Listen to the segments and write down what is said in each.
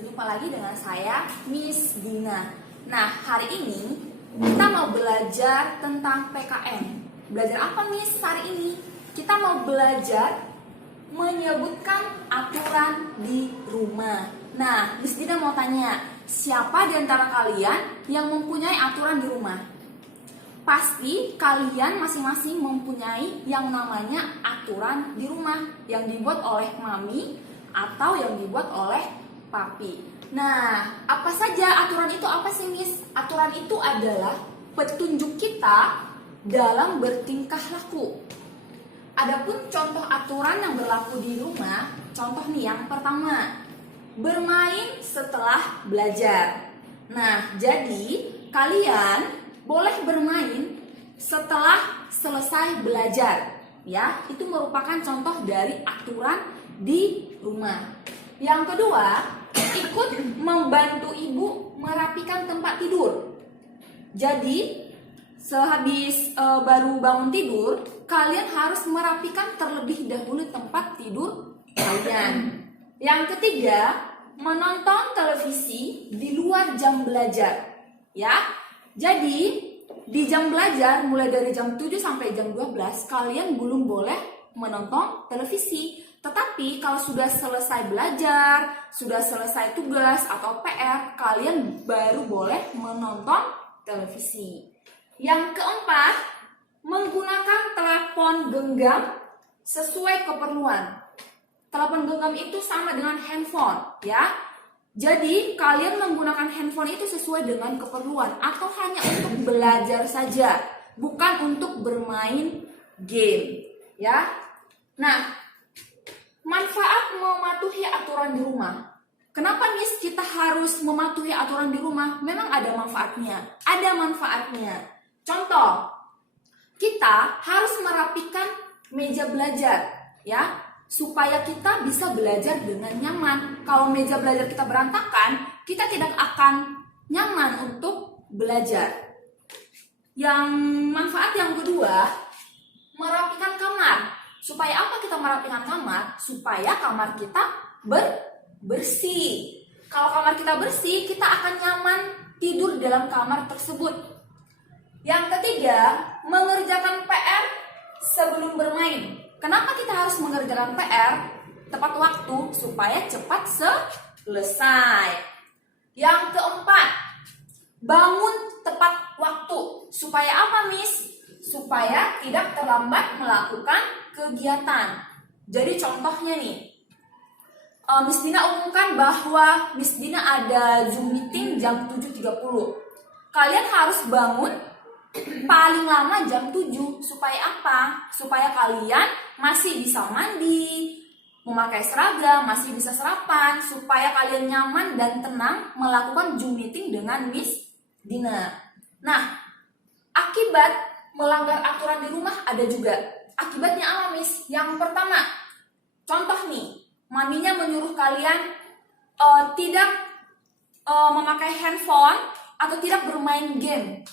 Berjumpa lagi dengan saya, Miss Dina. Nah, hari ini kita mau belajar tentang PKM. Belajar apa, Miss, hari ini? Kita mau belajar menyebutkan aturan di rumah. Nah, Miss Dina mau tanya, siapa di antara kalian yang mempunyai aturan di rumah? Pasti kalian masing-masing mempunyai yang namanya aturan di rumah yang dibuat oleh mami atau yang dibuat oleh papi. Nah, apa saja aturan itu? Apa sih, Miss? Aturan itu adalah petunjuk kita dalam bertingkah laku. Adapun contoh aturan yang berlaku di rumah, contoh nih yang pertama, bermain setelah belajar. Nah, jadi kalian boleh bermain setelah selesai belajar, ya. Itu merupakan contoh dari aturan di rumah. Yang kedua, ikut membantu ibu merapikan tempat tidur. Jadi, sehabis baru bangun tidur, kalian harus merapikan terlebih dahulu tempat tidur kalian. Yang ketiga, menonton televisi di luar jam belajar, ya. Jadi, di jam belajar mulai dari jam 7 sampai jam 12 kalian belum boleh menonton televisi. Tetapi kalau sudah selesai belajar, sudah selesai tugas atau PR, kalian baru boleh menonton televisi. Yang keempat, menggunakan telepon genggam sesuai keperluan. Telepon genggam itu sama dengan handphone, ya. Jadi, kalian menggunakan handphone itu sesuai dengan keperluan atau hanya untuk belajar saja, bukan untuk bermain game, ya. Nah, manfaat mematuhi aturan di rumah. Kenapa, Miss, kita harus mematuhi aturan di rumah? Memang ada manfaatnya. Ada manfaatnya. Contoh, kita harus merapikan meja belajar, ya, supaya kita bisa belajar dengan nyaman. Kalau meja belajar kita berantakan, kita tidak akan nyaman untuk belajar. Yang manfaat yang kedua, merapikan kamar. Supaya apa kita merapikan kamar? Supaya kamar kita bersih. Kalau kamar kita bersih, kita akan nyaman tidur dalam kamar tersebut. Yang ketiga, mengerjakan PR sebelum bermain. Kenapa kita harus mengerjakan PR tepat waktu? Supaya cepat selesai. Yang keempat, bangun tepat waktu. Supaya apa, Miss? Supaya tidak terlambat melakukan kegiatan. Jadi contohnya nih, Miss Dina umumkan bahwa Miss Dina ada Zoom meeting jam 7.30. Kalian harus bangun paling lama jam 7. Supaya apa? Supaya kalian masih bisa mandi, memakai seragam, masih bisa sarapan. Supaya kalian nyaman dan tenang melakukan Zoom meeting dengan Miss Dina. Nah, akibat melanggar aturan di rumah ada juga. Akibatnya apa, Miss? Yang pertama, contoh nih, maminya menyuruh kalian tidak memakai handphone atau tidak bermain game,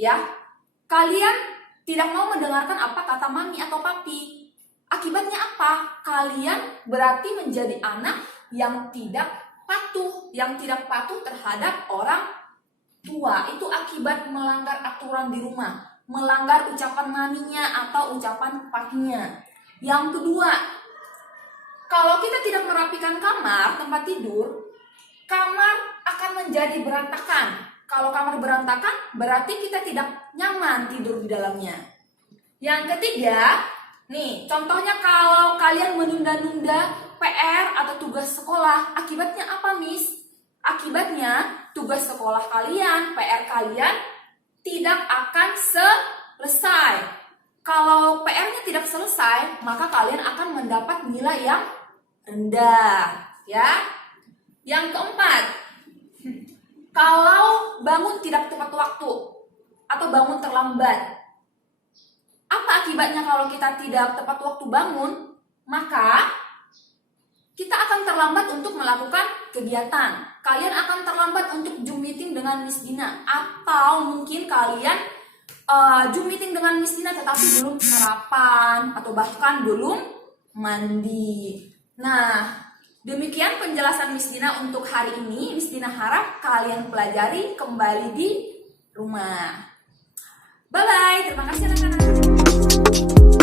ya. Kalian tidak mau mendengarkan apa kata mami atau papi. Akibatnya apa? Kalian berarti menjadi anak yang tidak patuh terhadap orang tua. Itu akibat melanggar aturan di rumah, melanggar ucapan maminya atau ucapan papinya. Yang kedua, kalau kita tidak merapikan kamar, tempat tidur, kamar akan menjadi berantakan. Kalau kamar berantakan, berarti kita tidak nyaman tidur di dalamnya. Yang ketiga, nih, contohnya kalau kalian menunda-nunda PR atau tugas sekolah, akibatnya apa, Miss? Akibatnya tugas sekolah kalian, PR kalian tidak akan selesai. Kalau PR-nya tidak selesai, maka kalian akan mendapat nilai yang rendah, ya. Yang keempat, kalau bangun tidak tepat waktu atau bangun terlambat, apa akibatnya kalau kita tidak tepat waktu bangun? Maka kita akan terlambat untuk melakukan kegiatan. Kalian akan terlambat untuk Zoom meeting dengan Miss Dina. Atau mungkin kalian Zoom meeting dengan Miss Dina tetapi belum sarapan atau bahkan belum mandi. Nah, Demikian penjelasan Miss Dina untuk hari ini. Miss Dina harap kalian pelajari kembali di rumah. Bye-bye, terima kasih anak-anak.